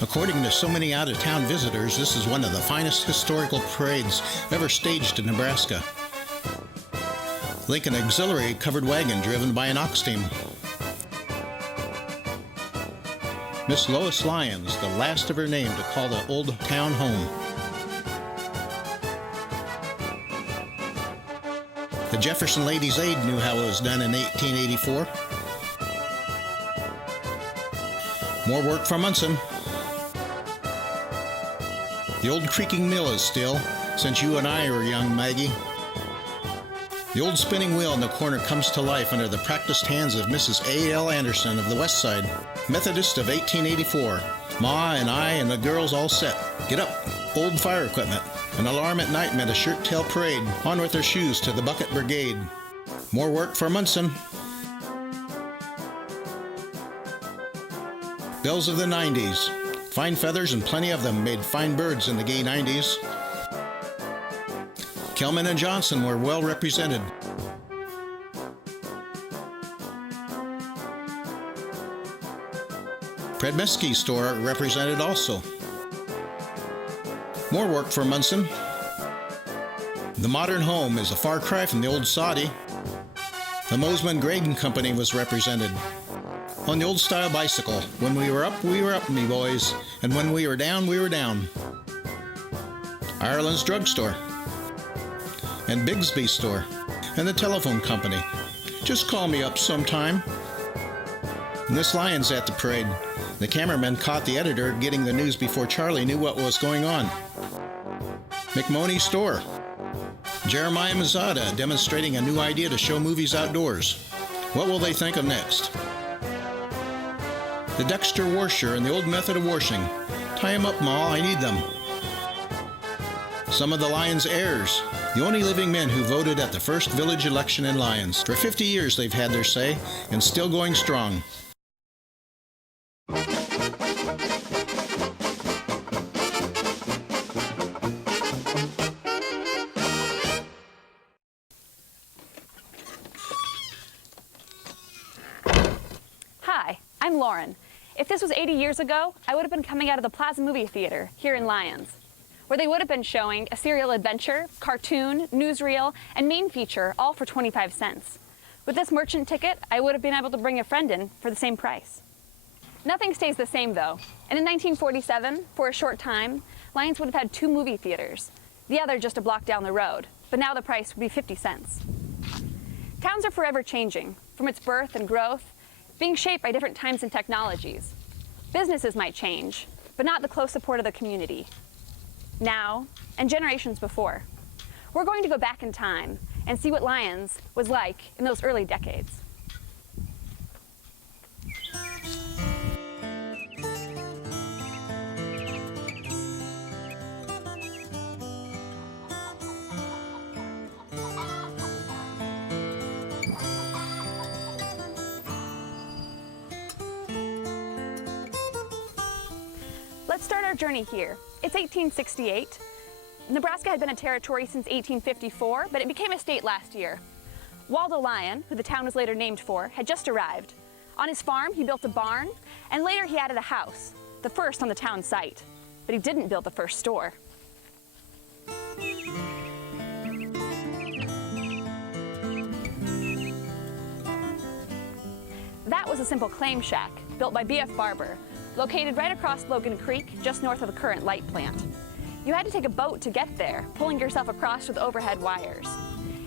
According to so many out-of-town visitors, this is one of the finest historical parades ever staged in Nebraska. Lincoln Auxiliary covered wagon driven by an ox team. Miss Lois Lyons, the last of her name to call the old town home. The Jefferson Ladies' Aid knew how it was done in 1884. More work for Munson. The old creaking mill is still, since you and I were young, Maggie. The old spinning wheel in the corner comes to life under the practiced hands of Mrs. A.L. Anderson of the West Side, Methodist of 1884. Ma and I and the girls all set. Get up. Old fire equipment. An alarm at night meant a shirt-tail parade. On with their shoes to the Bucket Brigade. More work for Munson. Bells of the 90s. Fine feathers and plenty of them made fine birds in the gay 90s. Kelman and Johnson were well represented. Predmesky's store represented also. More work for Munson. The modern home is a far cry from the old soddy. The Mosman Graydon Company was represented. On the old style bicycle, when we were up, me boys, and when we were down, we were down. Ireland's drugstore, and Bigsby's store, and the telephone company. Just call me up sometime. Miss Lyons at the parade. The cameraman caught the editor getting the news before Charlie knew what was going on. McMoney's store. Jeremiah Mazada demonstrating a new idea to show movies outdoors. What will they think of next? The Dexter washer and the old method of washing. Tie 'em up, Ma, I need them. Some of the Lyons heirs, the only living men who voted at the first village election in Lyons. For 50 years they've had their say, and still going strong. Hi, I'm Lauren. If this was 80 years ago, I would have been coming out of the Plaza Movie Theater here in Lyons, where they would have been showing a serial adventure, cartoon, newsreel, and main feature, all for 25 cents. With this merchant ticket, I would have been able to bring a friend in for the same price. Nothing stays the same, though. And in 1947, for a short time, Lyons would have had 2 movie theaters, the other just a block down the road, but now the price would be 50 cents. Towns are forever changing, from its birth and growth, being shaped by different times and technologies. Businesses might change, but not the close support of the community. Now, and generations before. We're going to go back in time and see what Lyons was like in those early decades. Let's start our journey here. It's 1868. Nebraska had been a territory since 1854, but it became a state last year. Waldo Lyon, who the town was later named for, had just arrived. On his farm, he built a barn, and later he added a house, the first on the town site. But he didn't build the first store. That was a simple claim shack built by B.F. Barber, located right across Logan Creek, just north of the current light plant. You had to take a boat to get there, pulling yourself across with overhead wires.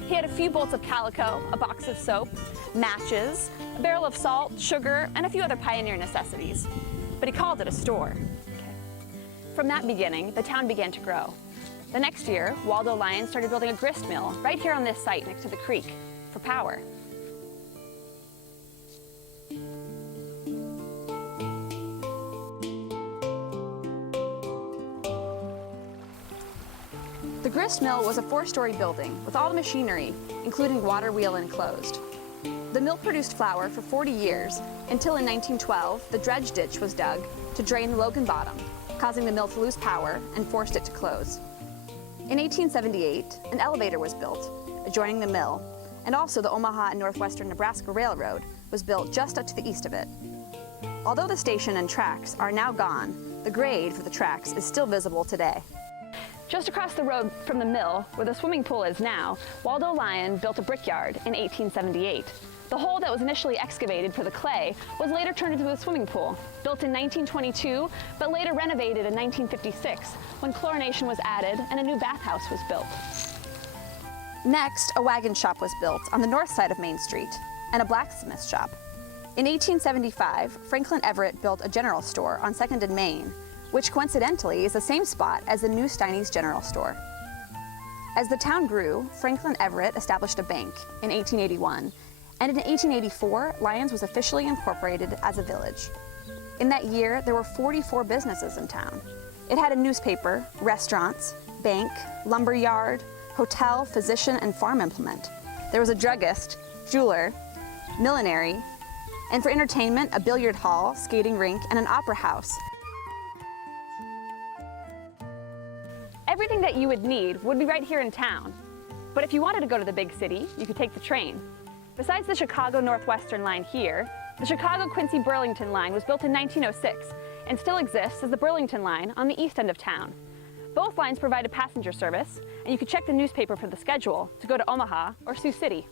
He had a few bolts of calico, a box of soap, matches, a barrel of salt, sugar, and a few other pioneer necessities. But he called it a store. From that beginning, the town began to grow. The next year, Waldo Lyons started building a grist mill right here on this site next to the creek for power. The grist mill was a 4-story building with all the machinery, including water wheel enclosed. The mill produced flour for 40 years until in 1912 the dredge ditch was dug to drain the Logan bottom, causing the mill to lose power and forced it to close. In 1878, an elevator was built adjoining the mill, and also the Omaha and Northwestern Nebraska Railroad was built just up to the east of it. Although the station and tracks are now gone, The grade for the tracks is still visible today. Just across the road from the mill, where the swimming pool is now, Waldo Lyon built a brickyard in 1878. The hole that was initially excavated for the clay was later turned into a swimming pool, built in 1922, but later renovated in 1956, when chlorination was added and a new bathhouse was built. Next, a wagon shop was built on the north side of Main Street, and a blacksmith shop. In 1875, Franklin Everett built a general store on 2nd and Main, which coincidentally is the same spot as the new Steiny's General Store. As the town grew, Franklin Everett established a bank in 1881, and in 1884, Lyons was officially incorporated as a village. In that year, there were 44 businesses in town. It had a newspaper, restaurants, bank, lumber yard, hotel, physician, and farm implement. There was a druggist, jeweler, millinery, and for entertainment, a billiard hall, skating rink, and an opera house. Everything that you would need would be right here in town. But if you wanted to go to the big city, you could take the train. Besides the Chicago Northwestern line here, the Chicago-Quincy-Burlington line was built in 1906 and still exists as the Burlington line on the east end of town. Both lines provided passenger service, and you could check the newspaper for the schedule to go to Omaha or Sioux City.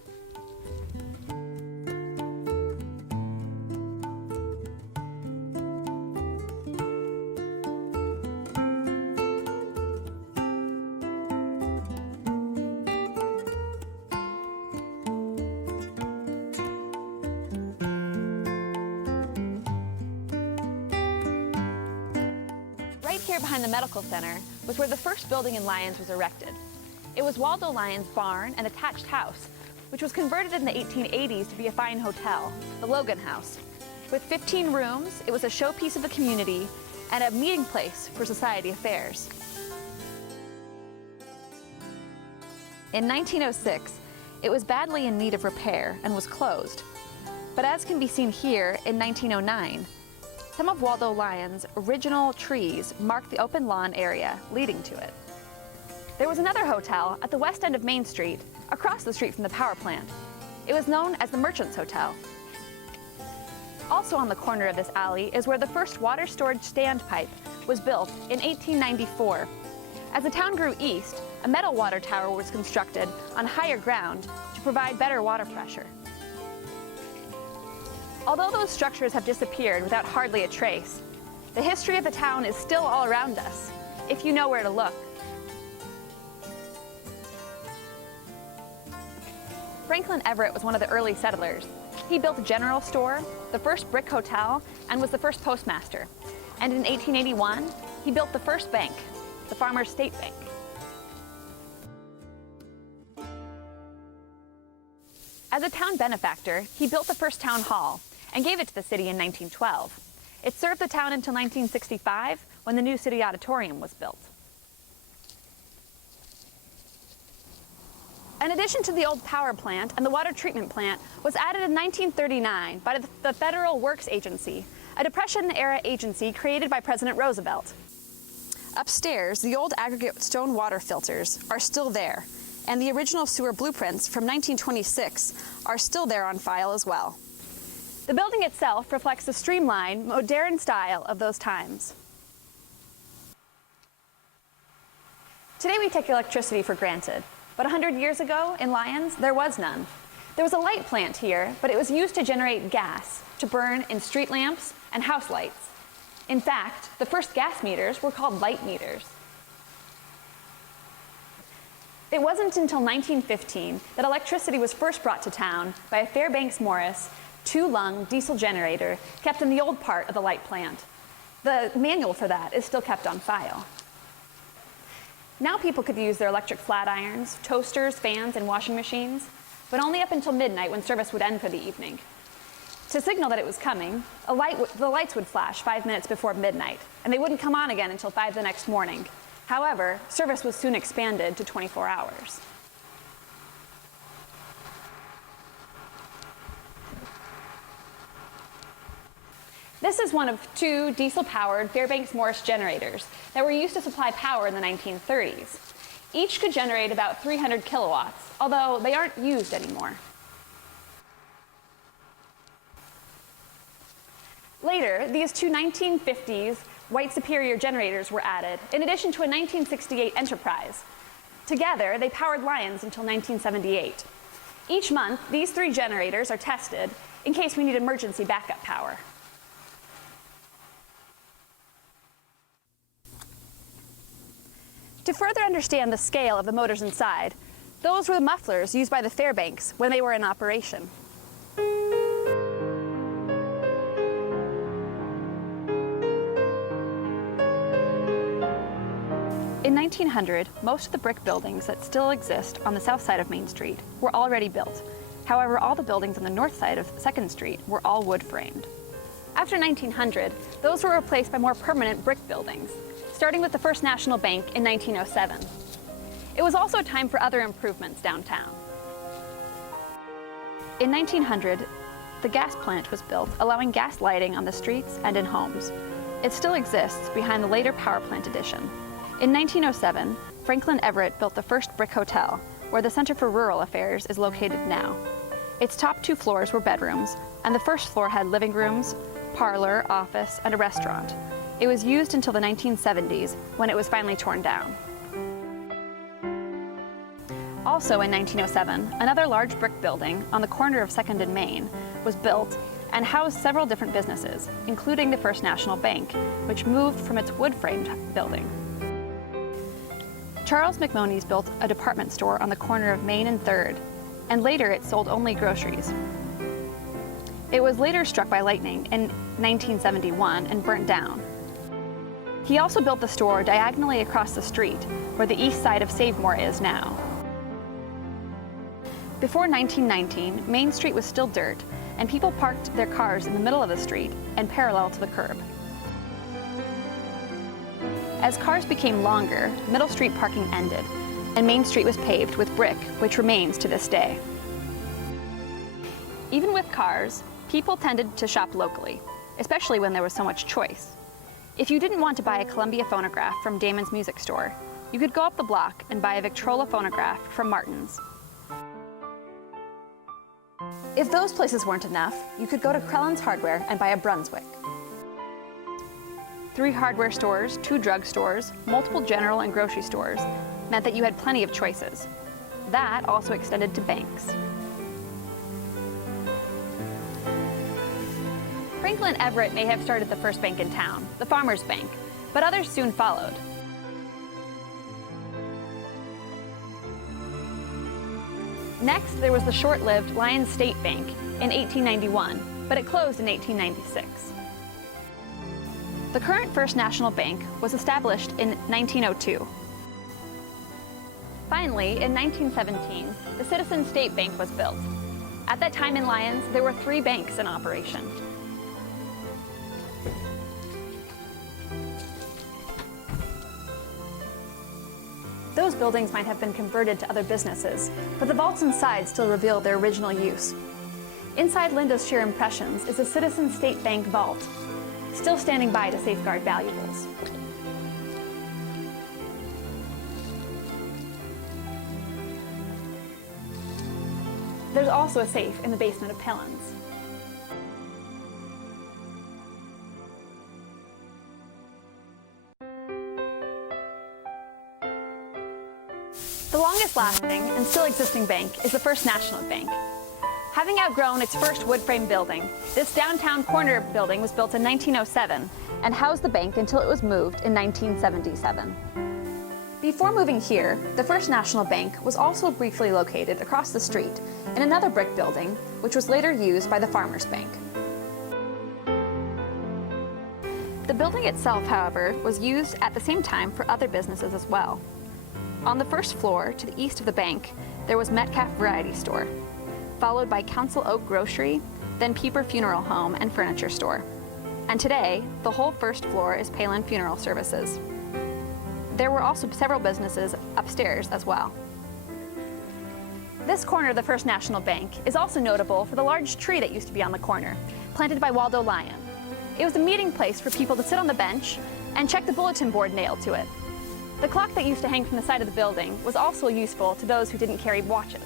Right here behind the medical center was where the first building in Lyons was erected. It was Waldo Lyons' barn and attached house, which was converted in the 1880s to be a fine hotel, the Logan House. With 15 rooms, it was a showpiece of the community and a meeting place for society affairs. In 1906, it was badly in need of repair and was closed. But as can be seen here in 1909, some of Waldo Lyons' original trees mark the open lawn area leading to it. There was another hotel at the west end of Main Street, across the street from the power plant. It was known as the Merchants Hotel. Also on the corner of this alley is where the first water storage standpipe was built in 1894. As the town grew east, a metal water tower was constructed on higher ground to provide better water pressure. Although those structures have disappeared without hardly a trace, the history of the town is still all around us, if you know where to look. Franklin Everett was one of the early settlers. He built a general store, the first brick hotel, and was the first postmaster. And in 1881, he built the first bank, the Farmers State Bank. As a town benefactor, he built the first town hall and gave it to the city in 1912. It served the town until 1965, when the new city auditorium was built. An addition to the old power plant and the water treatment plant was added in 1939 by the Federal Works Agency, a Depression-era agency created by President Roosevelt. Upstairs, the old aggregate stone water filters are still there, and the original sewer blueprints from 1926 are still there on file as well. The building itself reflects the streamlined, modern style of those times. Today we take electricity for granted, but 100 years ago in Lyons, there was none. There was a light plant here, but it was used to generate gas to burn in street lamps and house lights. In fact, the first gas meters were called light meters. It wasn't until 1915 that electricity was first brought to town by a Fairbanks Morris 2-lung diesel generator kept in the old part of the light plant. The manual for that is still kept on file. Now people could use their electric flat irons, toasters, fans, and washing machines, but only up until midnight when service would end for the evening. To signal that it was coming, the lights would flash 5 minutes before midnight, and they wouldn't come on again until 5 the next morning. However, service was soon expanded to 24 hours. This is one of 2 diesel-powered Fairbanks Morris generators that were used to supply power in the 1930s. Each could generate about 300 kilowatts, although they aren't used anymore. Later, these 2 1950s white Superior generators were added, in addition to a 1968 Enterprise. Together, they powered Lyons until 1978. Each month, these 3 generators are tested in case we need emergency backup power. To further understand the scale of the motors inside, those were the mufflers used by the Fairbanks when they were in operation. In 1900, most of the brick buildings that still exist on the south side of Main Street were already built. However, all the buildings on the north side of 2nd Street were all wood framed. After 1900, those were replaced by more permanent brick buildings, starting with the First National Bank in 1907. It was also time for other improvements downtown. In 1900, the gas plant was built, allowing gas lighting on the streets and in homes. It still exists behind the later power plant addition. In 1907, Franklin Everett built the first brick hotel, where the Center for Rural Affairs is located now. Its top 2 floors were bedrooms, and the first floor had living rooms, parlor, office, and a restaurant. It was used until the 1970s, when it was finally torn down. Also in 1907, another large brick building on the corner of 2nd and Main was built and housed several different businesses, including the First National Bank, which moved from its wood-framed building. Charles McMoney's built a department store on the corner of Main and 3rd, and later it sold only groceries. It was later struck by lightning in 1971 and burnt down. He also built the store diagonally across the street, where the east side of Savemore is now. Before 1919, Main Street was still dirt, and people parked their cars in the middle of the street and parallel to the curb. As cars became longer, Middle Street parking ended, and Main Street was paved with brick, which remains to this day. Even with cars, people tended to shop locally, especially when there was so much choice. If you didn't want to buy a Columbia phonograph from Damon's Music Store, you could go up the block and buy a Victrola phonograph from Martin's. If those places weren't enough, you could go to Crellin's Hardware and buy a Brunswick. 3 hardware stores, 2 drug stores, multiple general and grocery stores meant that you had plenty of choices. That also extended to banks. Franklin Everett may have started the first bank in town, the Farmers Bank, but others soon followed. Next, there was the short-lived Lyons State Bank in 1891, but it closed in 1896. The current First National Bank was established in 1902. Finally, in 1917, the Citizen State Bank was built. At that time in Lyons, there were 3 banks in operation. Those buildings might have been converted to other businesses, but the vaults inside still reveal their original use. Inside Linda's Sheer Impressions is the Citizen State Bank vault, still standing by to safeguard valuables. There's also a safe in the basement of Pillins. The longest lasting and still existing bank is the First National Bank. Having outgrown its first wood frame building, this downtown corner building was built in 1907 and housed the bank until it was moved in 1977. Before moving here, the First National Bank was also briefly located across the street in another brick building, which was later used by the Farmers Bank. The building itself, however, was used at the same time for other businesses as well. On the first floor, to the east of the bank, there was Metcalf Variety Store, followed by Council Oak Grocery, then Pieper Funeral Home and Furniture Store. And today, the whole first floor is Palin Funeral Services. There were also several businesses upstairs as well. This corner of the First National Bank is also notable for the large tree that used to be on the corner, planted by Waldo Lyon. It was a meeting place for people to sit on the bench and check the bulletin board nailed to it. The clock that used to hang from the side of the building was also useful to those who didn't carry watches.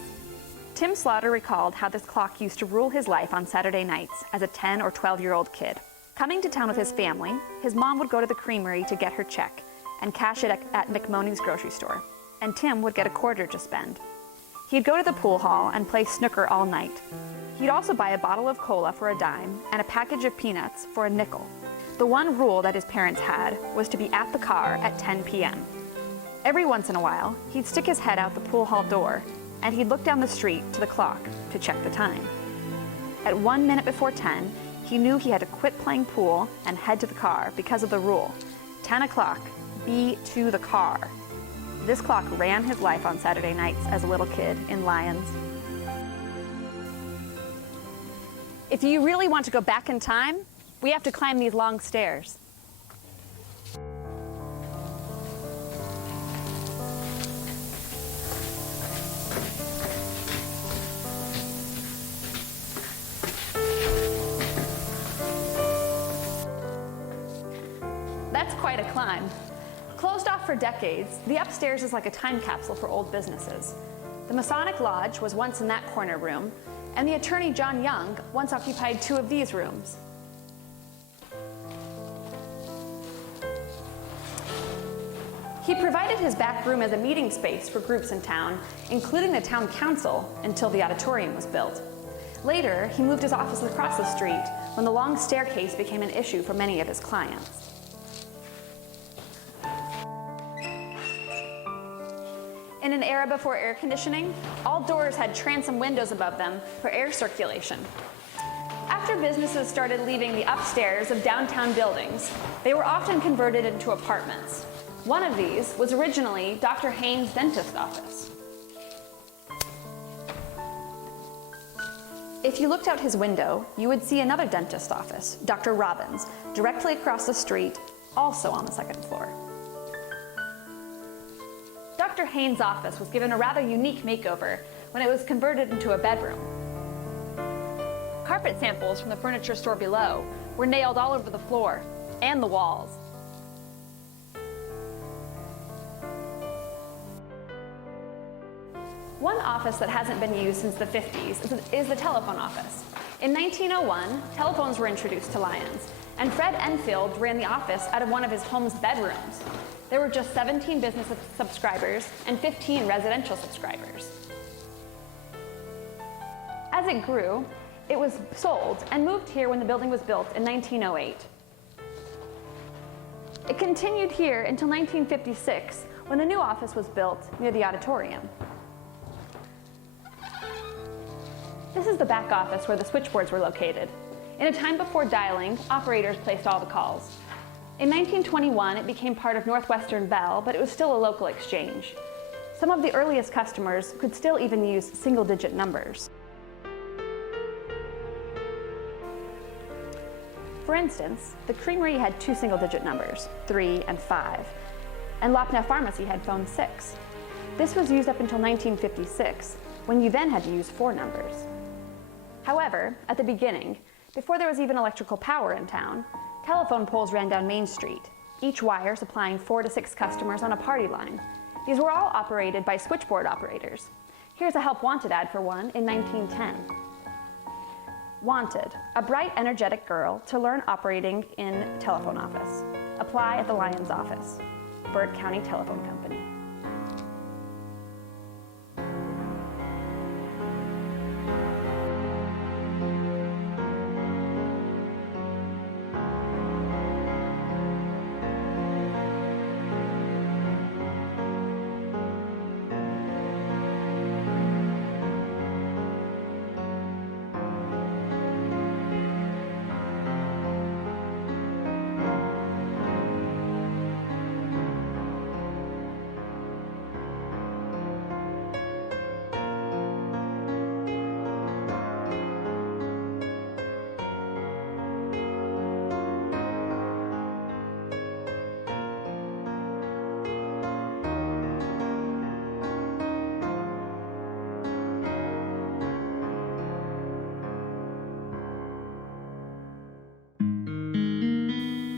Tim Slaughter recalled how this clock used to rule his life on Saturday nights as a 10 or 12-year-old kid. Coming to town with his family, his mom would go to the creamery to get her check and cash it at McMoney's grocery store, and Tim would get a quarter to spend. He'd go to the pool hall and play snooker all night. He'd also buy a bottle of cola for a dime and a package of peanuts for a nickel. The one rule that his parents had was to be at the car at 10 p.m. Every once in a while, he'd stick his head out the pool hall door and he'd look down the street to the clock to check the time. At 1 minute before 10, he knew he had to quit playing pool and head to the car because of the rule. 10 o'clock, be to the car. This clock ran his life on Saturday nights as a little kid in Lyons. If you really want to go back in time, we have to climb these long stairs. That's quite a climb. Closed off for decades, the upstairs is like a time capsule for old businesses. The Masonic Lodge was once in that corner room, and the attorney John Young once occupied 2 of these rooms. He provided his back room as a meeting space for groups in town, including the town council, until the auditorium was built. Later, he moved his office across the street when the long staircase became an issue for many of his clients. In an era before air conditioning, all doors had transom windows above them for air circulation. After businesses started leaving the upstairs of downtown buildings, they were often converted into apartments. One of these was originally Dr. Haynes' dentist office. If you looked out his window, you would see another dentist office, Dr. Robbins, directly across the street, also on the 2nd floor. Dr. Haynes' office was given a rather unique makeover when it was converted into a bedroom. Carpet samples from the furniture store below were nailed all over the floor and the walls. One office that hasn't been used since the 50s is the telephone office. In 1901, telephones were introduced to Lyons, and Fred Enfield ran the office out of one of his home's bedrooms. There were just 17 business subscribers and 15 residential subscribers. As it grew, it was sold and moved here when the building was built in 1908. It continued here until 1956, when a new office was built near the auditorium. This is the back office where the switchboards were located. In a time before dialing, operators placed all the calls. In 1921, it became part of Northwestern Bell, but it was still a local exchange. Some of the earliest customers could still even use single-digit numbers. For instance, the Creamery had 2 single-digit numbers, 3 and 5, and Lopnow Pharmacy had phone 6. This was used up until 1956, when you then had to use 4 numbers. However, at the beginning, before there was even electrical power in town, telephone poles ran down Main Street, each wire supplying 4 to 6 customers on a party line. These were all operated by switchboard operators. Here's a Help Wanted ad for one in 1910. Wanted, a bright, energetic girl to learn operating in telephone office. Apply at the Lyons office. Burt County Telephone Company.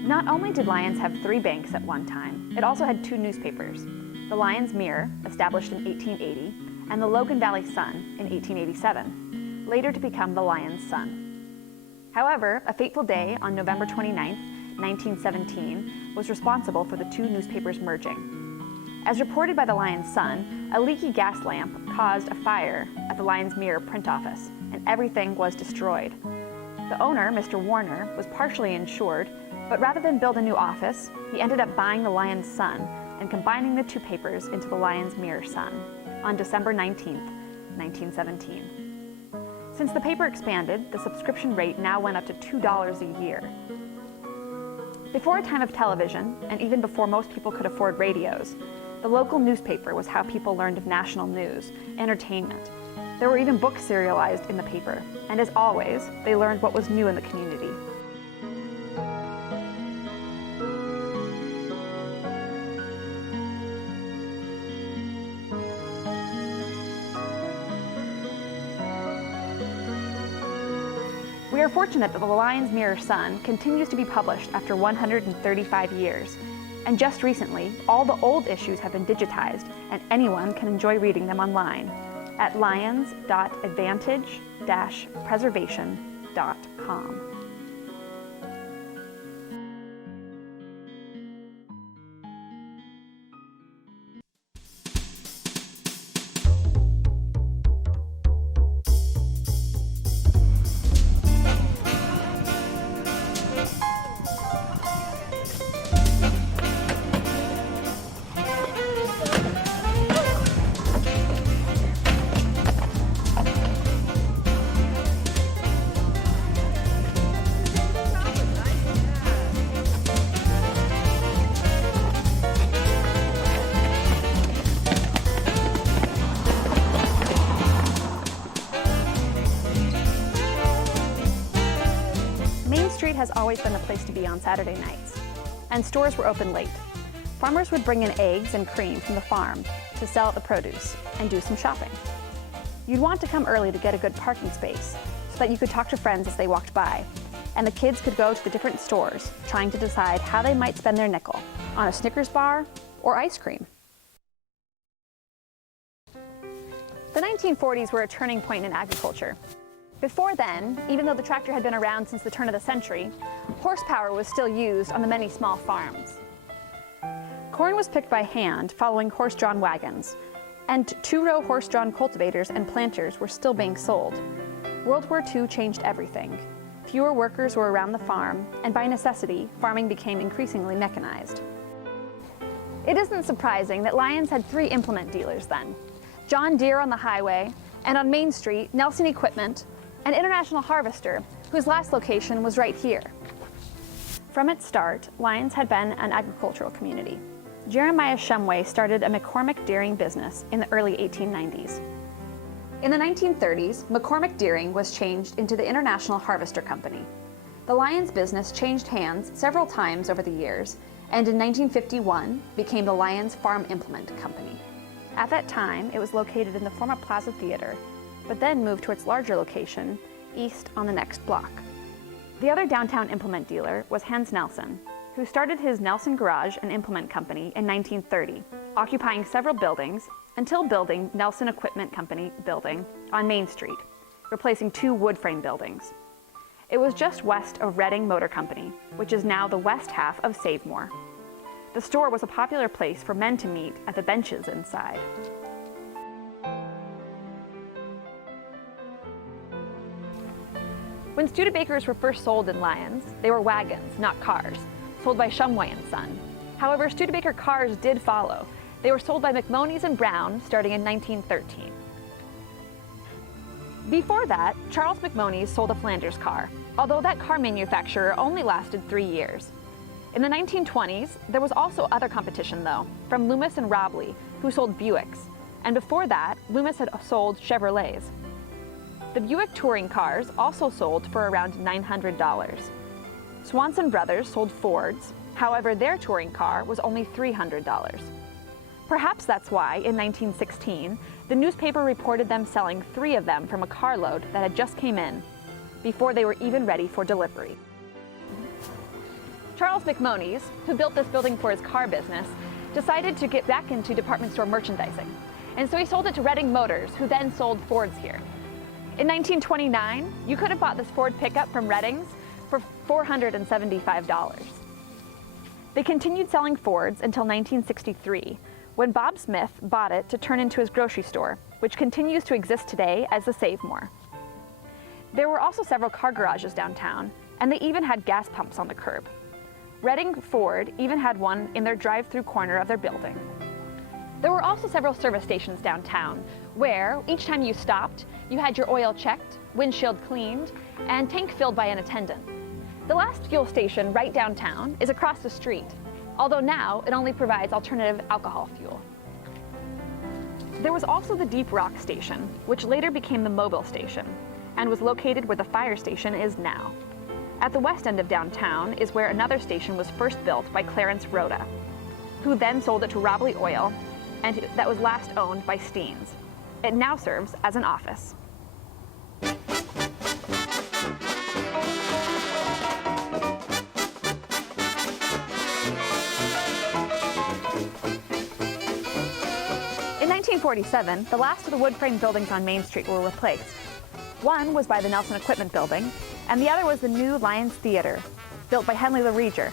Not only did Lyons have 3 banks at one time, it also had 2 newspapers, the Lyons Mirror, established in 1880, and the Logan Valley Sun in 1887, later to become the Lyons Sun. However, a fateful day on November 29, 1917, was responsible for the two newspapers merging. As reported by the Lyons Sun, a leaky gas lamp caused a fire at the Lyons Mirror print office, and everything was destroyed. The owner, Mr. Warner, was partially insured, but rather than build a new office, he ended up buying the Lyons Sun and combining the two papers into the Lyons Mirror Sun on December 19, 1917. Since the paper expanded, the subscription rate now went up to $2 a year. Before a time of television, and even before most people could afford radios, the local newspaper was how people learned of national news, entertainment. There were even books serialized in the paper, and as always, they learned what was new in the community. We are fortunate that the Lyons Mirror Sun continues to be published after 135 years. And just recently, all the old issues have been digitized, and anyone can enjoy reading them online at lyons.advantage-preservation.com. Main Street has always been the place to be on Saturday nights, and stores were open late. Farmers would bring in eggs and cream from the farm to sell the produce and do some shopping. You'd want to come early to get a good parking space so that you could talk to friends as they walked by, and the kids could go to the different stores trying to decide how they might spend their nickel on a Snickers bar or ice cream. The 1940s were a turning point in agriculture. Before then, even though the tractor had been around since the turn of the century, horsepower was still used on the many small farms. Corn was picked by hand following horse-drawn wagons, and two-row horse-drawn cultivators and planters were still being sold. World War II changed everything. Fewer workers were around the farm, and by necessity, farming became increasingly mechanized. It isn't surprising that Lyons had three implement dealers then: John Deere on the highway, and on Main Street, Nelson Equipment, and International Harvester, whose last location was right here. From its start, Lyons had been an agricultural community. Jeremiah Shumway started a McCormick Deering business in the early 1890s. In the 1930s, McCormick Deering was changed into the International Harvester Company. The Lyons business changed hands several times over the years, and in 1951 became the Lyons Farm Implement Company. At that time, it was located in the former Plaza Theater, but then moved to its larger location, east on the next block. The other downtown implement dealer was Hans Nelson, who started his Nelson Garage and Implement Company in 1930, occupying several buildings until building Nelson Equipment Company building on Main Street, replacing two wood frame buildings. It was just west of Reading Motor Company, which is now the west half of Savemore. The store was a popular place for men to meet at the benches inside. When Studebakers were first sold in Lyons, they were wagons, not cars, sold by Shumway & Son. However, Studebaker cars did follow. They were sold by McMoney's and Brown starting in 1913. Before that, Charles McMoney's sold a Flanders car, although that car manufacturer only lasted 3 years. In the 1920s, there was also other competition though, from Loomis and Robley, who sold Buicks, and before that, Loomis had sold Chevrolets. The Buick touring cars also sold for around $900. Swanson Brothers sold Fords, however their touring car was only $300. Perhaps that's why, in 1916, the newspaper reported them selling 3 of them from a carload that had just came in, before they were even ready for delivery. Charles McMoney's, who built this building for his car business, decided to get back into department store merchandising, and so he sold it to Reading Motors, who then sold Fords here. In 1929, you could have bought this Ford pickup from Redding's for $475. They continued selling Fords until 1963, when Bob Smith bought it to turn into his grocery store, which continues to exist today as the Save More. There were also several car garages downtown, and they even had gas pumps on the curb. Redding Ford even had one in their drive-through corner of their building. There were also several service stations downtown, where each time you stopped, you had your oil checked, windshield cleaned, and tank filled by an attendant. The last fuel station right downtown is across the street, although now it only provides alternative alcohol fuel. There was also the Deep Rock Station, which later became the Mobile Station, and was located where the fire station is now. At the west end of downtown is where another station was first built by Clarence Rhoda, who then sold it to Robley Oil, and that was last owned by Steens. It now serves as an office. In 1947, the last of the wood frame buildings on Main Street were replaced. One was by the Nelson Equipment Building, and the other was the new Lyons Theater, built by Henry LaReger.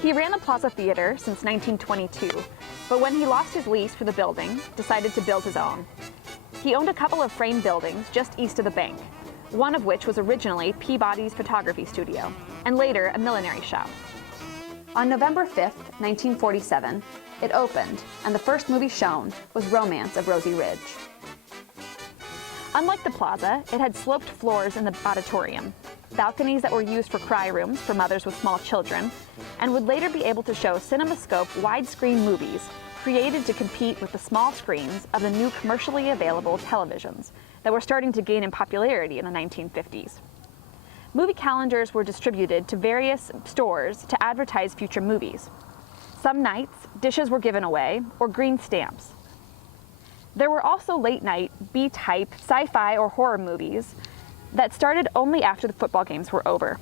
He ran the Plaza Theater since 1922, but when he lost his lease for the building, decided to build his own. He owned a couple of frame buildings just east of the bank, one of which was originally Peabody's photography studio, and later a millinery shop. On November 5th, 1947, it opened, and the first movie shown was Romance of Rosie Ridge. Unlike the plaza, it had sloped floors in the auditorium, balconies that were used for cry rooms for mothers with small children, and would later be able to show CinemaScope widescreen movies created to compete with the small screens of the new commercially available televisions that were starting to gain in popularity in the 1950s. Movie calendars were distributed to various stores to advertise future movies. Some nights, dishes were given away, or green stamps. There were also late-night, B-type, sci-fi or horror movies that started only after the football games were over.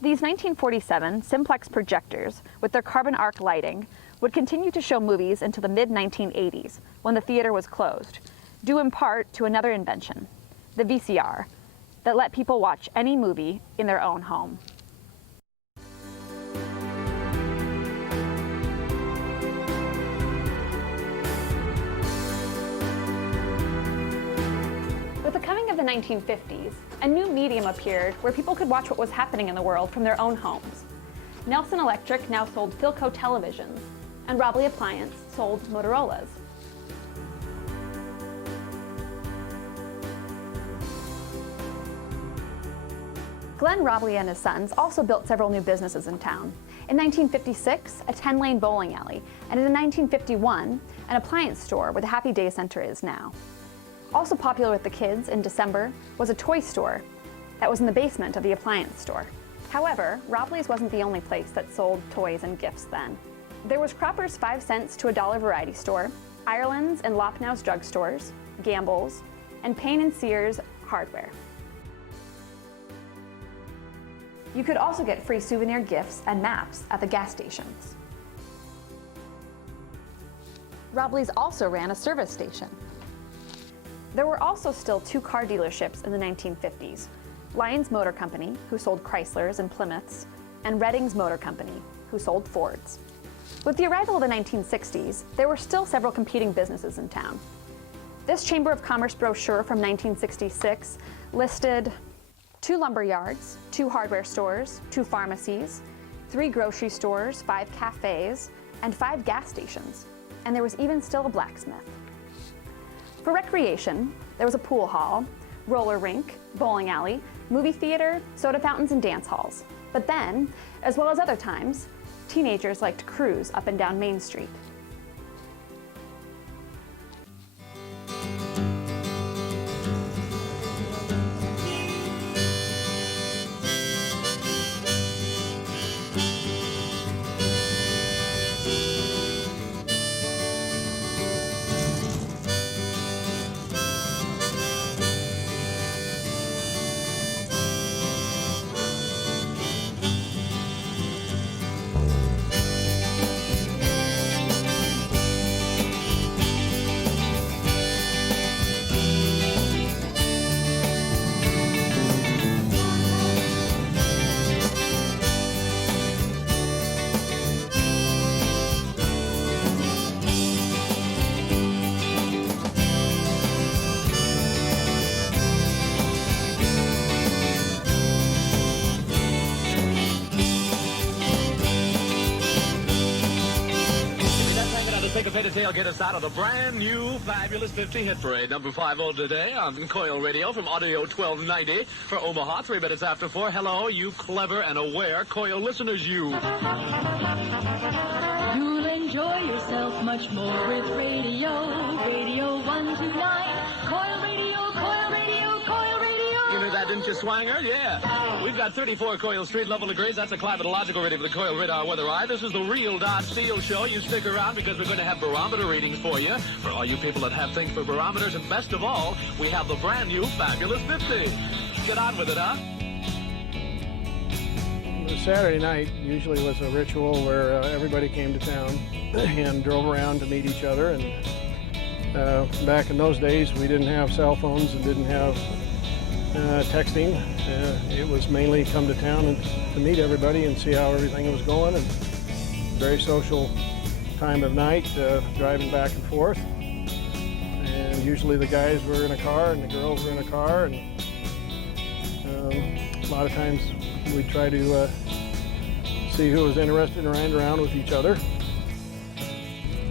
These 1947 simplex projectors, with their carbon arc lighting, would continue to show movies until the mid-1980s, when the theater was closed, due in part to another invention, the VCR, that let people watch any movie in their own home. With the coming of the 1950s, a new medium appeared where people could watch what was happening in the world from their own homes. Nelson Electric now sold Philco televisions, and Robley Appliance sold Motorola's. Glenn Robley and his sons also built several new businesses in town. In 1956, a 10-lane bowling alley, and in 1951, an appliance store where the Happy Day Center is now. Also popular with the kids in December was a toy store that was in the basement of the appliance store. However, Robley's wasn't the only place that sold toys and gifts then. There was Cropper's 5 cents to $1 variety store, Ireland's and Lopnow's drugstores, Gamble's, and Payne and Sears hardware. You could also get free souvenir gifts and maps at the gas stations. Robley's also ran a service station. There were also still 2 car dealerships in the 1950s, Lyons Motor Company, who sold Chryslers and Plymouths, and Redding's Motor Company, who sold Fords. With the arrival of the 1960s, there were still several competing businesses in town. This Chamber of Commerce brochure from 1966 listed 2 lumber yards, 2 hardware stores, 2 pharmacies, 3 grocery stores, 5 cafes, and 5 gas stations, and there was even still a blacksmith. For recreation, there was a pool hall, roller rink, bowling alley, movie theater, soda fountains, and dance halls. But then, as well as other times, teenagers liked to cruise up and down Main Street. to tailgate us out of the brand new Fabulous 50 Hit Parade. Number 50 today on Coil Radio from Audio 1290 for Omaha. 3 minutes after 4. Hello, you clever and aware Coil listeners, you. You'll enjoy yourself much more with radio. Radio 129. Coil Radio, Coil Radio, Coil Radio. You knew that, didn't you, Swanger? Yeah. We've got 34 Coil Street level degrees. That's a climatological reading for the Coil Radar Weather Eye. This is the real Dodge Steel Show. You stick around because we're going to have barometer readings for you. For all you people that have things for barometers. And best of all, we have the brand new Fabulous 50. Get on with it, huh? Saturday night usually was a ritual where everybody came to town and drove around to meet each other. And back in those days, we didn't have cell phones and didn't have texting. It was mainly come to town and to meet everybody and see how everything was going. And very social time of night, driving back and forth. And usually the guys were in a car and the girls were in a car. And a lot of times we'd try to see who was interested in riding around with each other.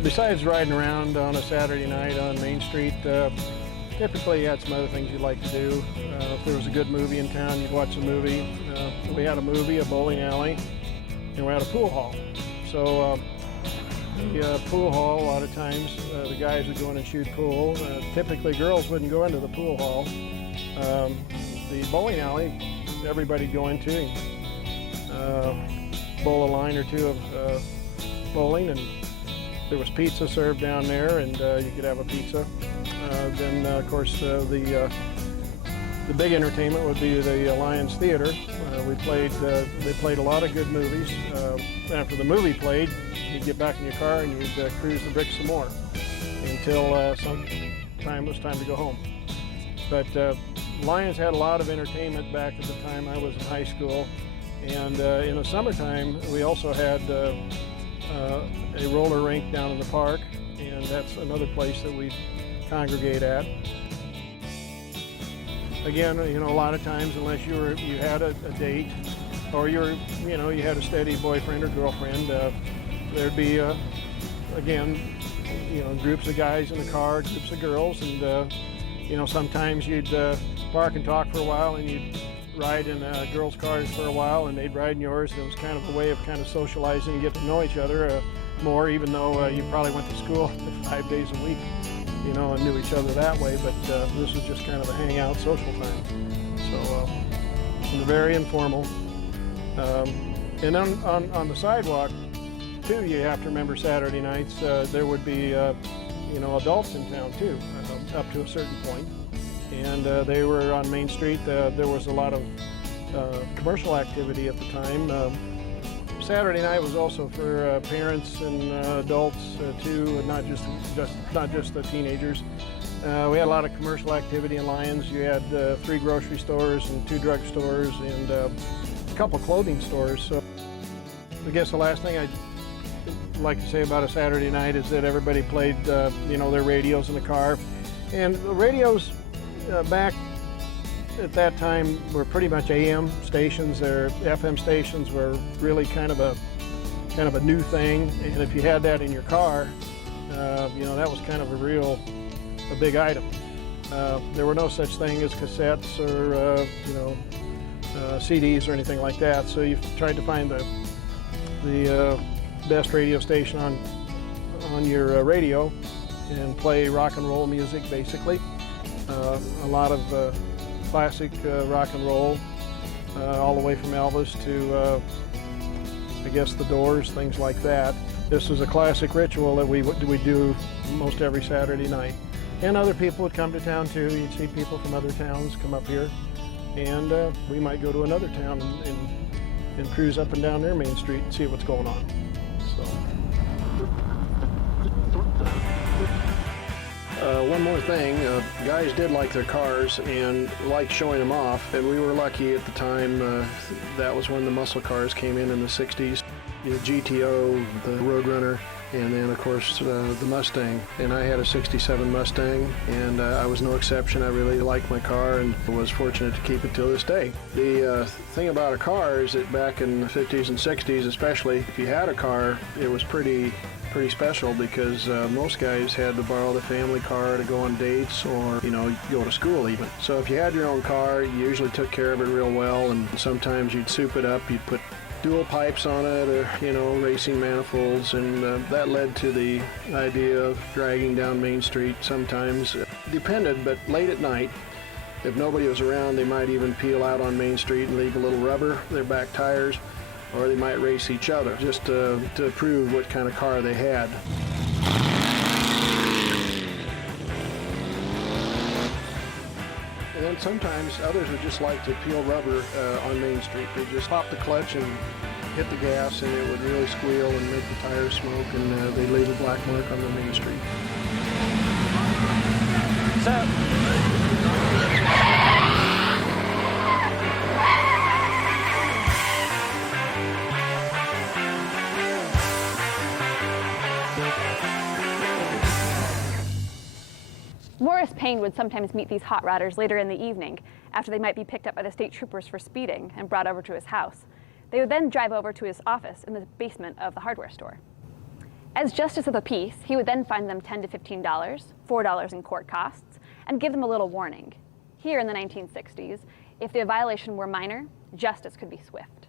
Besides riding around on a Saturday night on Main Street, typically you had some other things you'd like to do. If there was a good movie in town, you'd watch the movie. We had a movie, a bowling alley, and we had a pool hall. So the pool hall, a lot of times, the guys would go in and shoot pool. Typically girls wouldn't go into the pool hall. The bowling alley, everybody'd go into and bowl a line or two of bowling, and there was pizza served down there, and you could have a pizza. Then, of course, the big entertainment would be the Lyons Theater. They played a lot of good movies. After the movie played, you'd get back in your car and you'd cruise the bricks some more until some time was time to go home. But Lyons had a lot of entertainment back at the time I was in high school. And in the summertime, we also had a roller rink down in the park, and that's another place that we congregate at. Again, you know, a lot of times, unless you had a date, or you had a steady boyfriend or girlfriend, there'd be again, you know, groups of guys in the car, groups of girls, and you know, sometimes you'd park and talk for a while, and you'd ride in girls' cars for a while, and they'd ride in yours. It was kind of a way of kind of socializing and get to know each other more, even though you probably went to school 5 days a week, you know, and knew each other that way. But this was just kind of a hangout social time. So very informal. And then on the sidewalk, too, you have to remember Saturday nights, there would be, you know, adults in town, too, up to a certain point. And they were on Main Street. There was a lot of commercial activity at the time. Saturday night was also for parents and adults too, and not just the teenagers. We had a lot of commercial activity in Lyons. You had 3 grocery stores and 2 drug stores and a couple clothing stores. So I guess the last thing I'd like to say about a Saturday night is that everybody played, you know, their radios in the car, and the radios. Back at that time were pretty much AM stations. Their FM stations were really kind of a new thing, and if you had that in your car, you know, that was kind of a big item. There were no such thing as cassettes or you know, CDs or anything like that. So you tried to find the best radio station on your radio and play rock and roll music, basically. A lot of classic rock and roll, all the way from Elvis to, I guess, the Doors, things like that. This is a classic ritual that we do most every Saturday night. And other people would come to town too. You'd see people from other towns come up here, and we might go to another town and cruise up and down their Main Street and see what's going on. So. One more thing, guys did like their cars and liked showing them off, and we were lucky at the time. That was when the muscle cars came in the 60s. The GTO, the Roadrunner, and then of course the Mustang. And I had a 67 Mustang, and I was no exception. I really liked my car and was fortunate to keep it till this day. The thing about a car is that back in the 50s and 60s especially, if you had a car, it was pretty pretty special because most guys had to borrow the family car to go on dates or, go to school even. So if you had your own car, you usually took care of it real well, and sometimes you'd soup it up, you'd put dual pipes on it or, racing manifolds, and that led to the idea of dragging down Main Street sometimes. Depended, but late at night, if nobody was around, they might even peel out on Main Street and leave a little rubber, their back tires, or they might race each other just to prove what kind of car they had. And then sometimes others would just like to peel rubber on Main Street. They just pop the clutch and hit the gas, and it would really squeal and make the tires smoke, and they'd leave a black mark on the Main Street. Morris Payne would sometimes meet these hot rodders later in the evening, after they might be picked up by the state troopers for speeding and brought over to his house. They would then drive over to his office in the basement of the hardware store. As justice of the peace, he would then fine them $10 to $15, $4 in court costs, and give them a little warning. Here in the 1960s, if the violation were minor, justice could be swift.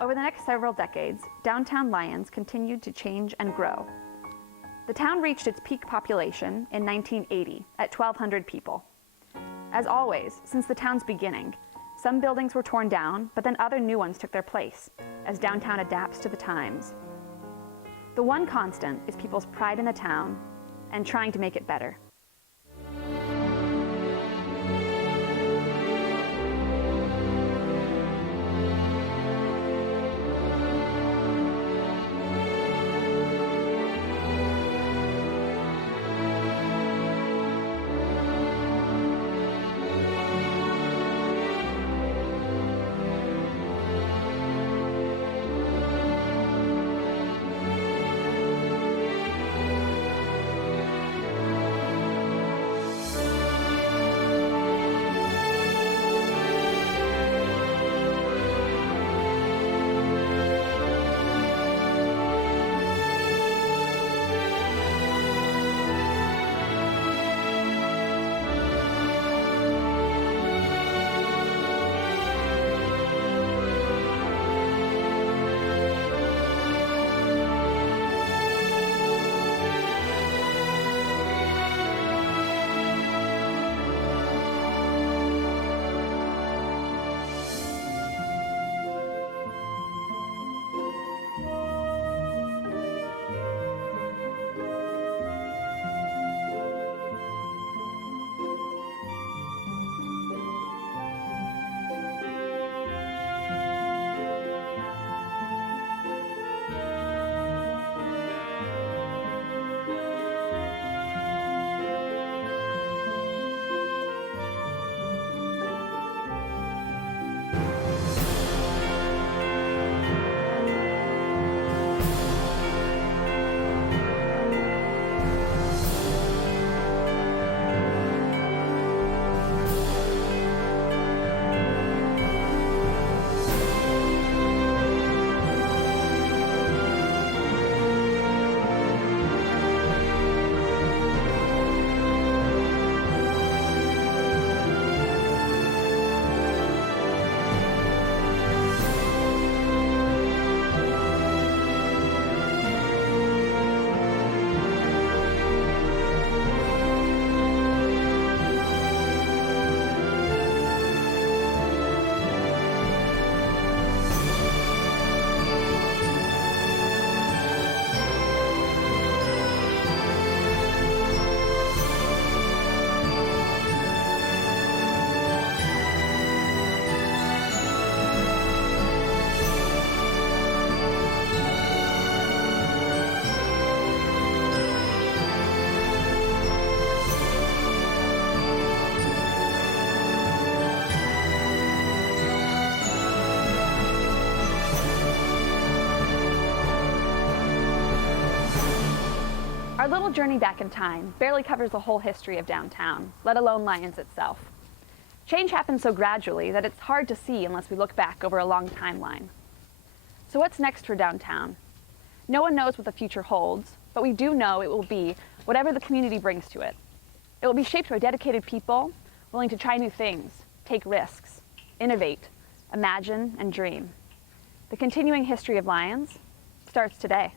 Over the next several decades, downtown Lyons continued to change and grow. The town reached its peak population in 1980 at 1,200 people. As always, since the town's beginning, some buildings were torn down, but then other new ones took their place, as downtown adapts to the times. The one constant is people's pride in the town and trying to make it better. Our little journey back in time barely covers the whole history of downtown, let alone Lyons itself. Change happens so gradually that it's hard to see unless we look back over a long timeline. So what's next for downtown? No one knows what the future holds, but we do know it will be whatever the community brings to it. It will be shaped by dedicated people willing to try new things, take risks, innovate, imagine, and dream. The continuing history of Lyons starts today.